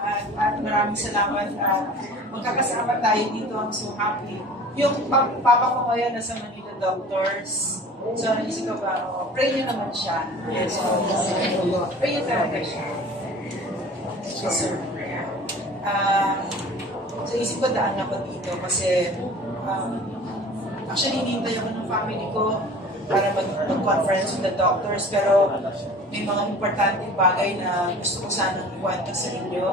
At maraming salamat at magkakasama tayo dito. I'm so happy. Yung papa ko ngayon nasa Manila Doctors. So, naisip ko ba, pray nyo naman siya. So, pray nyo talaga siya. Yes, sir. So, isip ko daan ako dito kasi actually, hinintay ako ng family ko para mag-conference with the doctors, pero may mga importanteng bagay na gusto ko sanang ikwento sa inyo.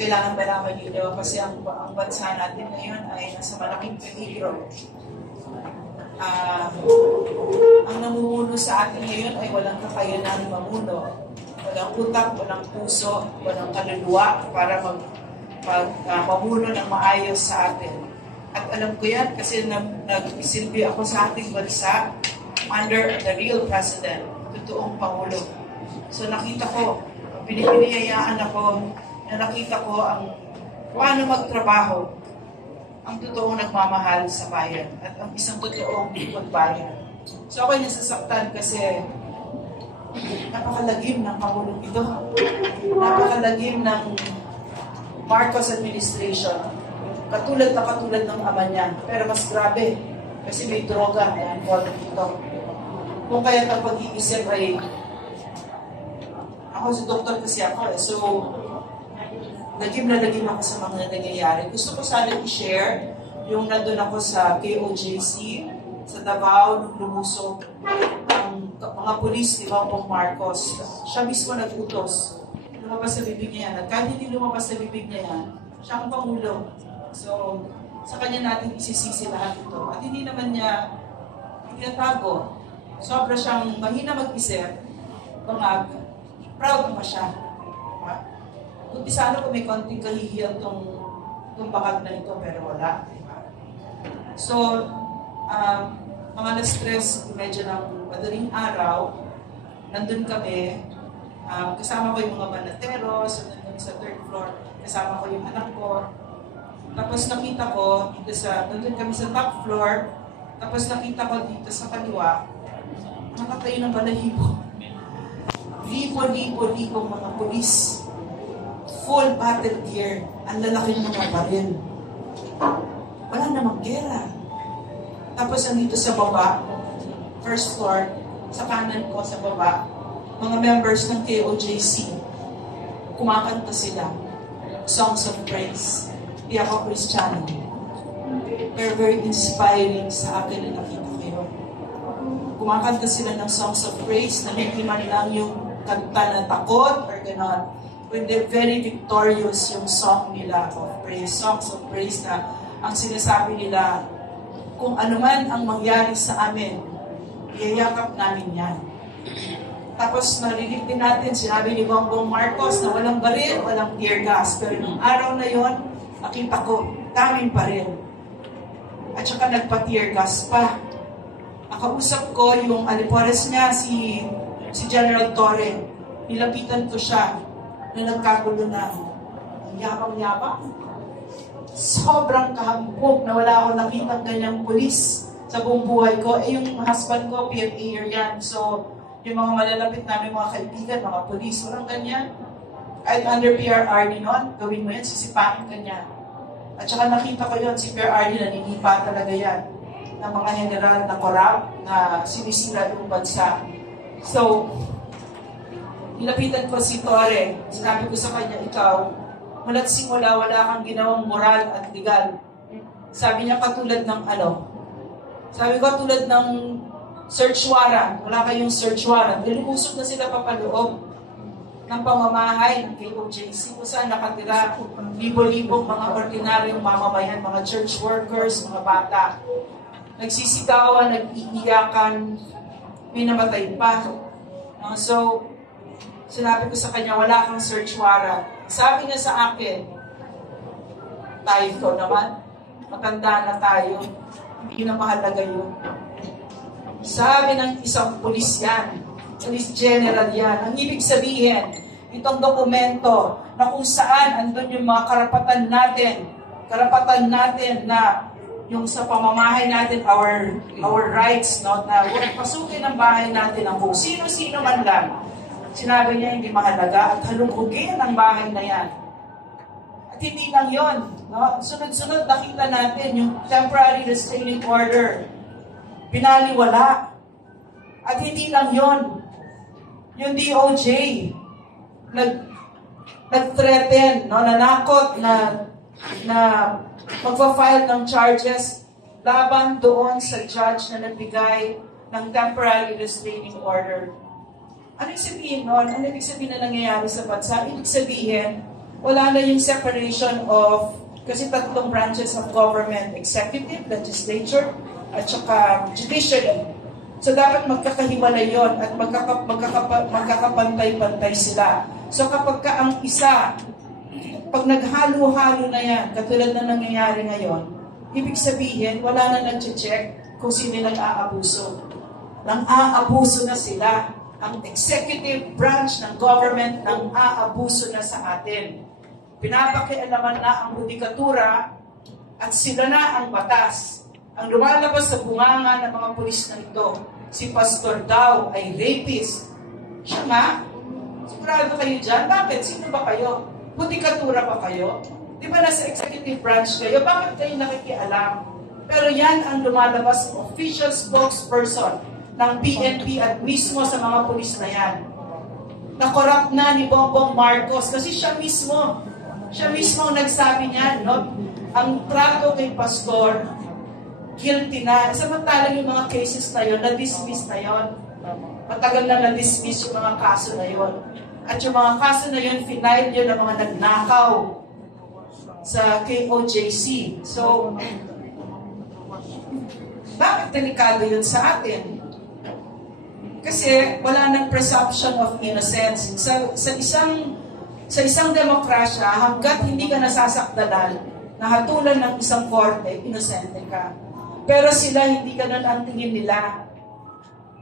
Kailangan malaman ninyo kasi ang bansa natin ngayon ay nasa malaking peligro. Ang namumuno sa atin ngayon ay walang kakayanan mamuno. Walang utak, walang puso, walang kaluluwa para mamuno ng maayos sa atin. At alam ko yan kasi nagsilbi ako sa ating bansa under the real president, totoong Pangulo. So nakita ko, pinipinayayaan ako na nakita ko ang paano magtrabaho ang totoong nagmamahal sa bayan at ang isang totoong pagbayan. So ako'y nasasaktan kasi napakalagim ng Pangulong ito. Napakalagim ng Marcos administration. Katulad ng ama niya. Pero mas grabe. Kasi may droga na involved dito. Kung kaya ang pag-iisip ay ako si doktor kasi ako So, lagim ako sa mga nangyayari. Gusto ko sana i-share yung nandun ako sa KOJC, sa Davao, nung lumusok ang mga polis ni Bongbong Marcos. Siya mismo nag-utos. Lumabas sa bibig niya yan. At kahit hindi lumabas sa bibig niya yan, siya ang Pangulo. So, sa kanya natin isisisi lahat ito. At hindi naman niya tinatago. Sobra siyang mahina mag-isip, bangag, proud pa siya. Kunti sana kung may konting kahihiyan itong bakag na ito, pero wala. So, mga na-stress, medyo ng madaling araw, nandun kami, kasama ko yung mga banateros, nandun sa third floor, kasama ko yung anak ko. Tapos nakita ko, nandun kami sa top floor, tapos nakita ko dito sa kaliwa, nakatayo ng balahibo. Lipo mga polis. Full battle gear. Ang lalaki ng mga baril. Wala namang gera. Tapos nandito sa baba, first floor, sa kanan ko sa baba, mga members ng KOJC, kumakanta sila. Songs of praise. Di ako Kristiyano. They're very inspiring sa akin na nakita ko yun. Kumakanta sila ng songs of praise na hindi man lang yung kanta na takot or gano'n. When they're very victorious yung song nila of praise, songs of praise na ang sinasabi nila, kung ano man ang mangyari sa amin, iyayakap namin yan. Tapos narinig din natin, sinabi ni Bongbong Marcos na walang baril, walang tear gas. Pero nung araw na yon, nakita ko, daming baril. At saka nagpa-tear gas pa. Nakausap ko yung alipores niya, si General Torre. Nilapitan ko siya na nagkagulo na. Ang yabang-yabang. Sobrang kahambog na wala akong nakitang ganyang pulis sa buong buhay ko. Yung husband ko, PFA yan. So, yung mga malalapit namin, mga kaibigan, mga pulis, walang ganyan. Kahit under PRRD noon, gawin mo yan, sisipain ka niya. At saka nakita ko yun, si PRRD naninipa talaga yan ng mga general na korap na sinisira yung bansa. So, nilapitan ko si Torre. Sinabi ko sa kanya, ikaw, mula't simula, wala kang ginawang moral at legal. Sabi niya, katulad ng ano? Sabi ko, tulad ng search warrant. Wala kayong search warrant. Lumusok na sila papaloob ng pamamahay ng KOJC kung saan nakatira libo-libong mga ordinaryong mamamayan, mga church workers, mga bata. Nagsisigawan, nag-iiyakan, may namatay pa. So, sinabi ko sa kanya, wala kang search warrant. Sabi niya sa akin, tayo ko naman, matanda na tayo, hindi na mahalaga yun. Sabi ng isang pulis yan, police general yan. Ang ibig sabihin, itong dokumento na kung saan andun yung mga karapatan natin na yung sa pamamahay natin, our rights, no, na huwag pasukin ang bahay natin ng kung sino-sino man lang. Sinabi niya hindi mahalaga at halugugin ang bahay na yan. At hindi lang yon, no? Sunod-sunod nakita natin yung temporary restraining order. Binaliwala. At hindi lang yon, yung DOJ nag-threaten, no, nanakot na magpa-file ng charges laban doon sa judge na nagbigay ng temporary restraining order. Ano ibig sabihin nun? Ano ibig sabihin na nangyayari sa bansa? Ibig sabihin, wala na yung separation of, kasi tatlong branches of government, executive, legislature, at saka judiciary. So dapat magkakahiwalay yon at magkakapantay-pantay sila. So kapag ka ang isa, pag naghalo-halo na yan, katulad na nangyayari ngayon, ibig sabihin, wala na nag-check kung sino nag-aabuso. Nang-aabuso na sila. Ang executive branch ng government nang-aabuso na sa atin. Pinapakialaman na ang judikatura at sila na ang batas. Ang lumalabas sa bunganga ng mga pulis na ito, si pastor daw ay rapist. Siya nga? Sigurado kayo dyan? Bakit? Sino ba kayo? Judikatura ba kayo? Di ba nasa executive branch kayo? Bakit kayo nakikialam? Pero yan ang lumalabas sa official spokesperson ng PNP at mismo sa mga pulis na yan. Na-corrupt na ni Bongbong Marcos kasi siya mismo ang nagsabi niya, no? Ang trato kay pastor, guilty na. Samantalang yung mga cases na yun, na-dismiss na yun. Matagal na na-dismiss yung mga kaso na yun. At yung mga kaso na yun, final yun ng mga nagnakaw sa KOJC. So, bakit delikado yun sa atin? Kasi wala nang presumption of innocence. Sa isang demokrasya, hanggat hindi ka nasasakdalan, nahatulan ng isang korte, inosente ka. Pero sila, hindi ka nun ang tingin nila.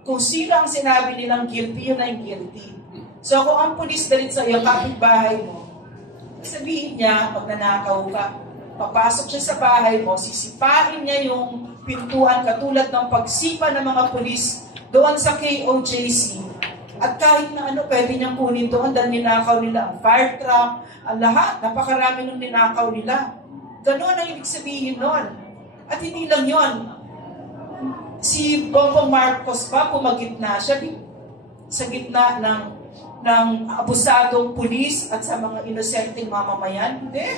Kung sino ang sinabi nilang guilty, yun ay guilty. So kung ang pulis dalit sa iyo, kapitbahay mo, sabihin niya, pag nanakaw ka, papasok siya sa bahay mo, sisipain niya yung pintuan katulad ng pagsipa ng mga pulis doon sa KOJC. At kahit na ano, pwede niyang kunin doon dahil ninakaw nila ang fire truck, ang lahat, napakarami nung ninakaw nila. Ganon ang ibig sabihin nun. At hindi lang yon. Si Bongbong Marcos pa, pumagitna siya sa gitna ng abusadong pulis at sa mga inosenteng mamamayan. Hindi.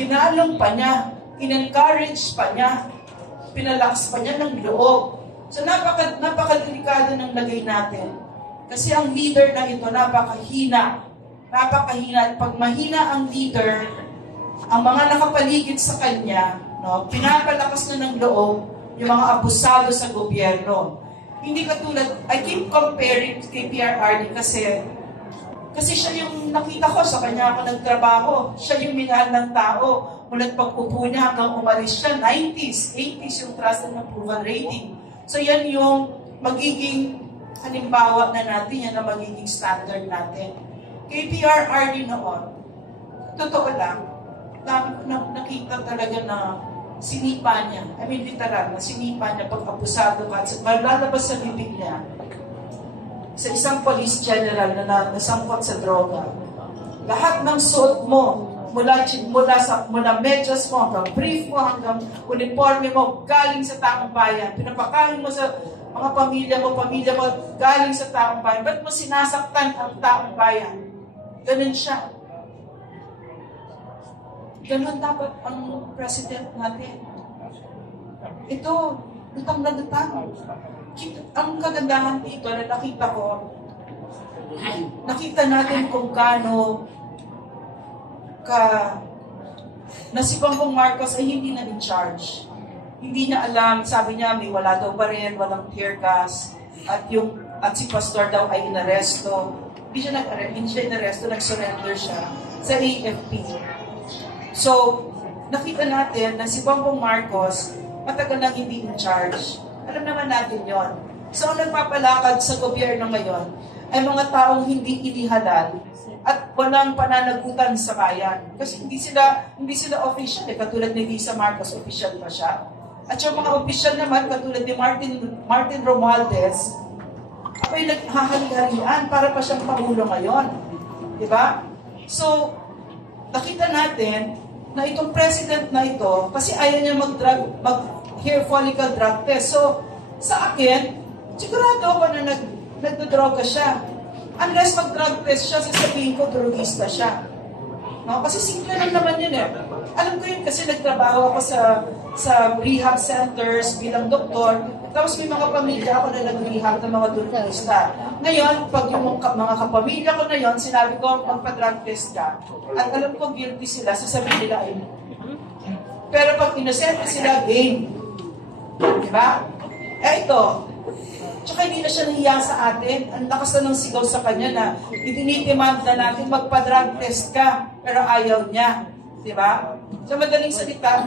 Kinalong pa niya, in-encourage pa niya, pinalakas pa niya ng loob. So napakadelikado ng lagay natin. Kasi ang leader na ito, napakahina. Napakahina. At pag mahina ang leader, ang mga nakapaligid sa kanya, no, pinapalakas na ng loob yung mga abusado sa gobyerno. Hindi katulad, I keep comparing kay PRRD kasi siya yung nakita ko, sa kanya ako nagtrabaho. Siya yung minahal ng tao. Mula't pag-upo niya hanggang umalis siya, 90s, 80s yung trust and approval rating. So yan yung magiging halimbawa na natin, yan ang magiging standard natin. Kay PRRD noon, totoo lang, dami ko nakita talaga na sinipa niya. I mean, literal, na sinipa niya pag abusado ka. At lalabas sa bibig niya, sa isang police general na nasangkot sa droga. Lahat ng suot mo, mula medyas mo, hanggang brief mo, hanggang uniforme mo, galing sa taong bayan. Pinapakain mo sa mga pamilya mo, galing sa taong bayan. Ba't mo sinasaktan ang taong bayan? Ganun siya. Ganun dapat ang president natin. Ito, lutang-lutang. Ang kagandahan dito na nakita natin kung gaano na si Bongbong Marcos ay hindi na in charge. Hindi niya alam, sabi niya may wala daw pa rin, walang tear gas, at si pastor daw ay inaresto. Hindi siya inaresto, nag-surrender siya sa AFP. So, nakita natin na si Bongbong Marcos matagal nang hindi in charge. Alam naman natin yon. So, ang nagpapalakad sa gobyerno ngayon ay mga taong hindi inihalal at walang pananagutan sa bayan. Kasi hindi sila official. Katulad ni Lisa Marcos, official pa siya. At yung mga official naman, katulad ni Martin Romualdez, ako'y naghahari-harian para pa siyang Pangulo ngayon. Diba? So, nakita natin na itong president na ito, kasi ayaw niya mag-hair follicle drug test. So, sa akin, sigurado ako na nagdodroga siya. Unless mag-drug test siya, sasabihin ko, drogista siya. No? Kasi simple lang naman yun eh. Alam ko yun kasi nagtrabaho ako sa rehab centers bilang doktor. Tapos may mga pamilya ako na nag-rehab ng mga drogista. Ngayon, pag yung mga kapamilya ko na yun, sinabi ko, magpa-drug test ka. At alam ko, guilty sila, sasabihin nila ay. Pero pag inosente sila, game. Diba? Eh ito, tsaka hindi na siya nahiya sa atin. Ang lakas na ng sigaw sa kanya na itinitiman na natin magpa-drug test ka, pero ayaw niya. Diba? Sa madaling salita,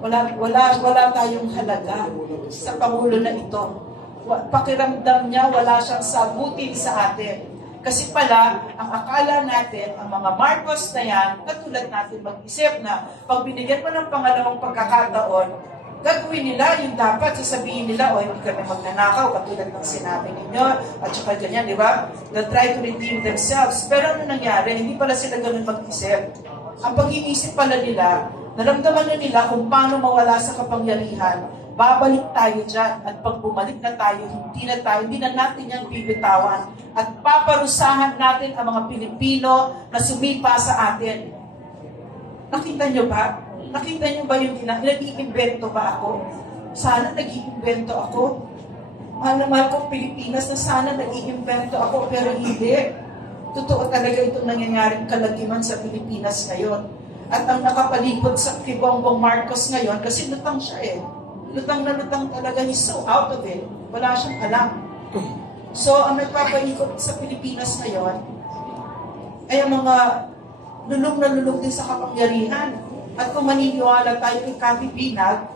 wala tayong halaga sa Pangulo na ito. Pakiramdam niya, wala siyang sagutin sa atin. Kasi pala, ang akala natin, ang mga Marcos na yan, katulad natin mag-isip na pag binigyan mo ng pangalawang pagkakataon, gagawin nila yung dapat, sasabihin nila, o hindi kami magnanakaw, katulad ng sinabi ninyo, at saka ganyan, di ba? They'll try to redeem themselves. Pero ano nangyari? Hindi pala sila ganun mag-isip. Ang pag-iisip pala nila, naramdaman na nila kung paano mawala sa kapangyarihan, babalik tayo dyan, at pag bumalik na tayo, hindi na natin yung bibitawan, at paparusahan natin ang mga Pilipino na sumipa sa atin. Nakita nyo ba? Nakita nyo ba yung nag-iimbento ba ako? Sana nag-iimbento ako. Mahal na mahal ko Pilipinas na sana nag-iimbento ako, pero hindi. Totoo talaga itong nangyayaring kalagiman sa Pilipinas ngayon. At ang nakapalibot sa kay Bongbong Marcos ngayon, kasi lutang siya eh. Lutang na lutang talaga, he's so out of it. Wala siyang alam. So, ang nagpapalikot sa Pilipinas ngayon, ay ang mga lulog na lulog din sa kapangyarihan. At kung maniniwala tayo kay Cathy Binag,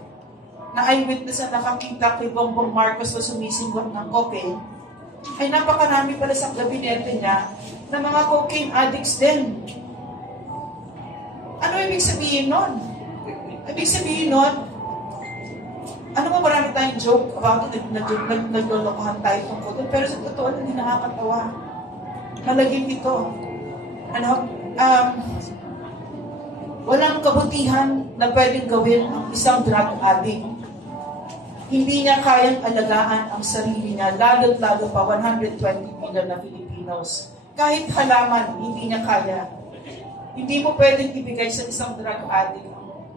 na eyewitness na nakakita kay Bongbong Marcos na sumisinggot ng cocaine, ay napakarami pala sa gabinete niya na mga cocaine addicts din. Ano ibig sabihin nun? Ibig sabihin nun, ano mo, marami tayong joke about it, naglolokohan tayo tungkol doon, pero sa totoo, hindi nakakatawa. Malagim ito. Walang kabutihan na pwedeng gawin ang isang drug addict. Hindi niya kayang alagaan ang sarili niya, lalo't-lalo pa 120 million na Filipinos. Kahit halaman, hindi niya kaya. Hindi mo pwedeng ibigay sa isang drug addict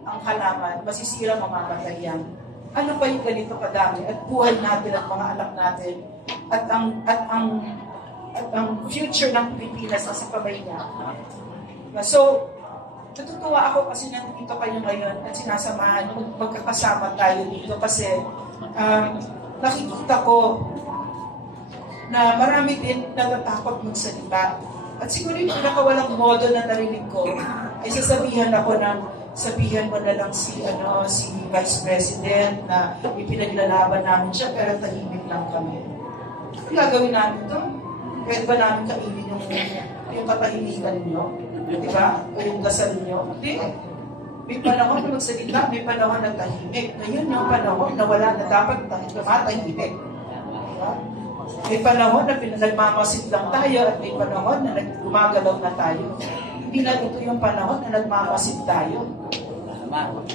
ang halaman, masisira, mamamatay yan. Ano pa yung ganito kadami? At buhay natin ang mga anak natin at ang future ng Pilipinas sa kamay niya. So, natutuwa ako kasi nandito kayo ngayon at sinasamahan, magkakasama tayo dito kasi nakikita ko na marami din natatakot magsalita. At siguro yung pinakawalang modo na narinig ko ay sabihan mo na lang si Vice President na ipinaglalaban namin siya pero tahimik lang kami. Ano gagawin namin ito? Pwede ba namin kainin yung katahimikan nyo? Diba? O yung dasal nyo? Hindi. May panahon na magsalita, may panahon na tahimik. Ngayon yung panahon na wala na dapat tumatahimik. Diba? May panahon na nagmamasid lang tayo at may panahon na gumagalaw na tayo. Hindi na ito yung panahon na nagmamasid tayo.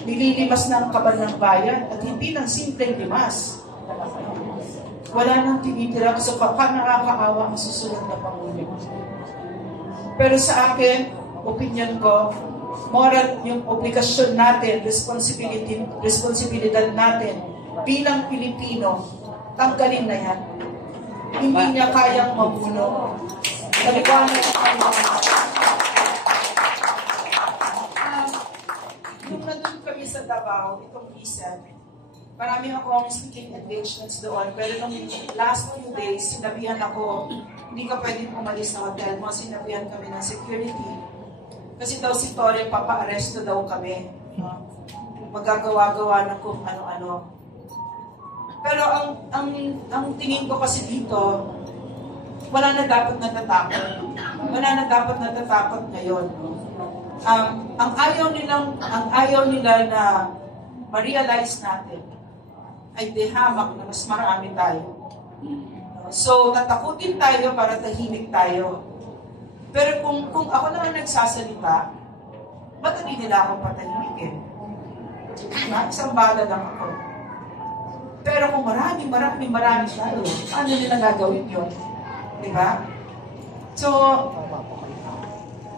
Nililimas na ang kabal ng bayan at hindi lang simpleng limas. Wala nang tinitira kasi nakakaawa ang susunod na Pangulo. Pero sa akin, opinion ko, moral yung obligasyon natin, responsibilidad natin bilang Pilipino, tanggalin na yan. Hindi niya kayang mabuno. Naliwanag sa kanya. Nung nandun kami sa Davao, itong reason, marami akong speaking engagements doon. Pero nung last few days, sinabihan ako, hindi ka pwedeng umalis na hotel mo. Sinabihan kami ng security. Kasi daw si Torre, papa-aresto daw kami. Magagawa-gawa ng kung ano-ano. Pero ang tingin ko kasi dito, wala na dapat natatakot. Wala na dapat natatakot ngayon. Ang ayaw nila na ma-realize natin ay dehamak na mas marami tayo. So, tatakutin tayo para tahimik tayo. Pero kung ako naman nagsasalita, madali nila akong patahimikin. Isang bala lang ako. Pero kung marami tayo, ano nila gagawin yun? Diba? So,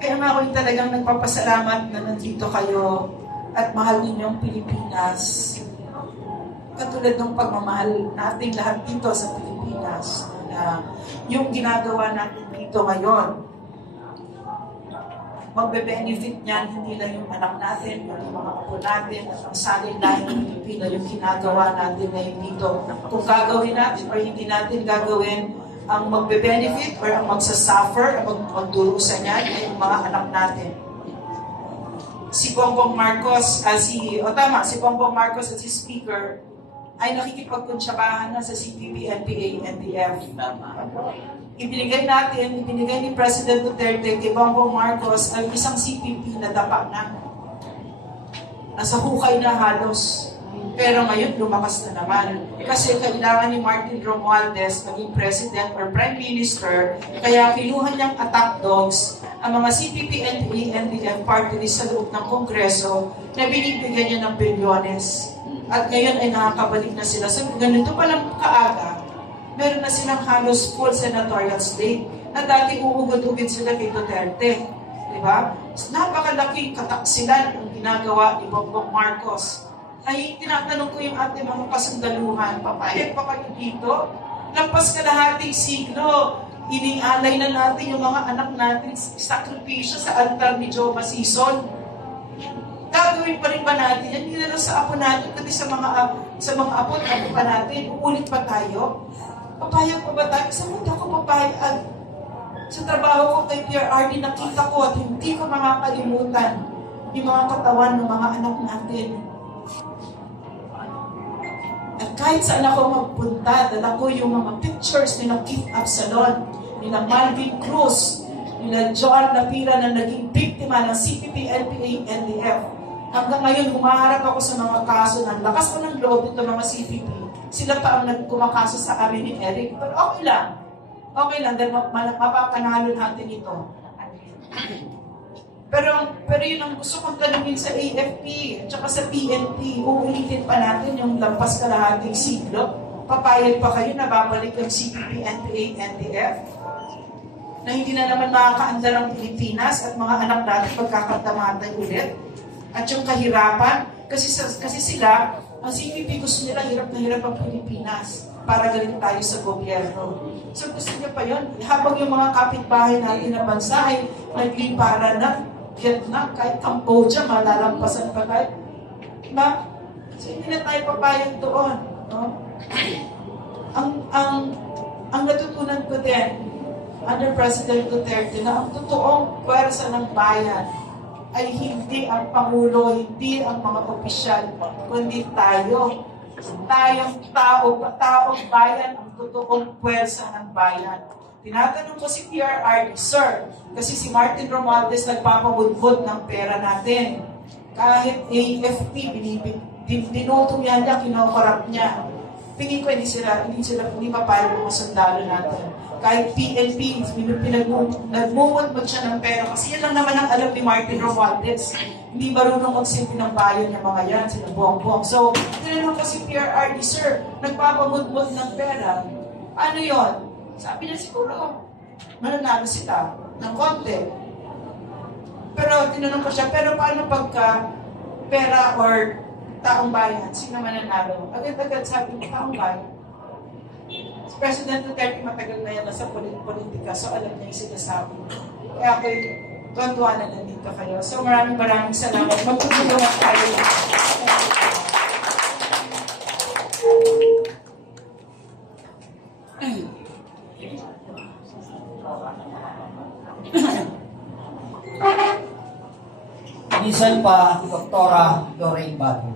kaya nga ako yung talagang nagpapasalamat na nandito kayo at mahal ninyo ang Pilipinas. Katulad ng pagmamahal natin lahat dito sa Pilipinas. Na yung ginagawa natin dito ngayon, magbe-benefit niyan hindi lang yung anak natin, yung mga apo natin, at ang salin lahat ng Pilipino, yung ginagawa natin ngayon dito. Kung gagawin natin o hindi natin gagawin, ang magbe-benefit or ang magsasuffer, ang magdurusa niyan ay yung mga anak natin. Si Bongbong Marcos, si Bongbong Marcos at si Speaker ay nakikipagkunsyabahan na sa CPP, NPA, NDF. Ibinigay ni President Duterte kay Bongbong Marcos ang isang CPP na dapa na. Nasa hukay na halos. Pero ngayon, lumakas na naman. Kasi kailangan ni Martin Romualdez maging President or Prime Minister, kaya kinuha niyang attack dogs ang mga CPP, NPA, NDF party list sa loob ng Kongreso na binibigyan niya ng bilyones. At ngayon ay nakakabalik na sila. So, ganito palang kaaga, meron na silang halos full senatorial slate na dati uugod-ugid sila kay Duterte. Diba? Napakalaking kataksilan ang ginagawa ni Bongbong Marcos. Ay, tinatanong ko yung ating mga kasundaluhan, papayag pa kayo dito? Lampas kalahating siglo, iningalay na natin yung mga anak natin sakripisyo sa altar ni Joe Masison. Gagawin pa rin ba natin yan? Hindi na lang sa apo natin, kundi sa mga apo at apo pa natin. Uulit pa tayo? Papayag pa ba tayo? Sa mundo ako papayag. Sa trabaho ko kay PRRD, nakita ko at hindi ko makakalimutan yung mga katawan ng mga anak natin. At kahit saan ako magpunta, dala ko yung mga pictures nila Keith Absalon, nila Malvin Cruz, nila Joan Lapira na naging biktima ng CPP, NPA, NDF. Hanggang ngayon, humaharap ako sa mga kaso ng lakas ko ng loob ng mga CPP. Sila pa ang nagkumakaso sa amin ni Eric. Pero okay lang. Okay lang, dahil mapapanalo natin ito. Pero yun ang gusto kong tanungin sa AFP at saka sa PNP, uulitin pa natin yung lampas kalahating siglo. Papayag pa kayo na babalik yung CPP, NPA, NDF? Na hindi na naman makakaandar ang Pilipinas at mga anak natin magkakatamatay ulit? At yung kahirapan, kasi sila, ang CPP gusto nila hirap na hirap ang Pilipinas para galing tayo sa gobyerno. So gusto niya pa yun, habang yung mga kapitbahay natin na bansa ay nagliparan na Vietnam, kahit Cambodia, malalampasan pa tayo. Diba? So hindi na tayo papayag doon. No? Ang natutunan ko din, under President Duterte, na ang totoong pwersa ng bayan ay hindi ang Pangulo, hindi ang mga opisyal, kundi tayo. Tayong taong bayan, ang totoong pwersa ng bayan. Tinatanong ko si PRRD, Sir, kasi si Martin Romualdez nagpapabudbud ng pera natin. Kahit AFP, dinutong yan niya, kinokorap niya. Tingin ko hindi mapayag ng mga sundalo natin. Kahit PNP, nagmumudbud siya ng pera. Kasi yan lang naman ang alam ni Martin Romualdez. Hindi marunong magsilbi ng bayan yung mga yan, sila Bongbong. So, tinanong ko si PRRD, Sir, nagpapabudbud ng pera. Ano yon? Sabi na siguro, mananalo sila ng konti. Pero tinanong ko siya, pero paano pagka pera or taong bayan, sino mananalo? Agad-agad sabi ko, taong bayan. Si President Duterte matagal na yan nasa politika, so alam niya yung sinasabi. Kaya ako'y tuwan-tuwa na nandito kayo. So maraming salamat. Magtutulungan tayo. Minsan pa, Doktora Lorraine Bago.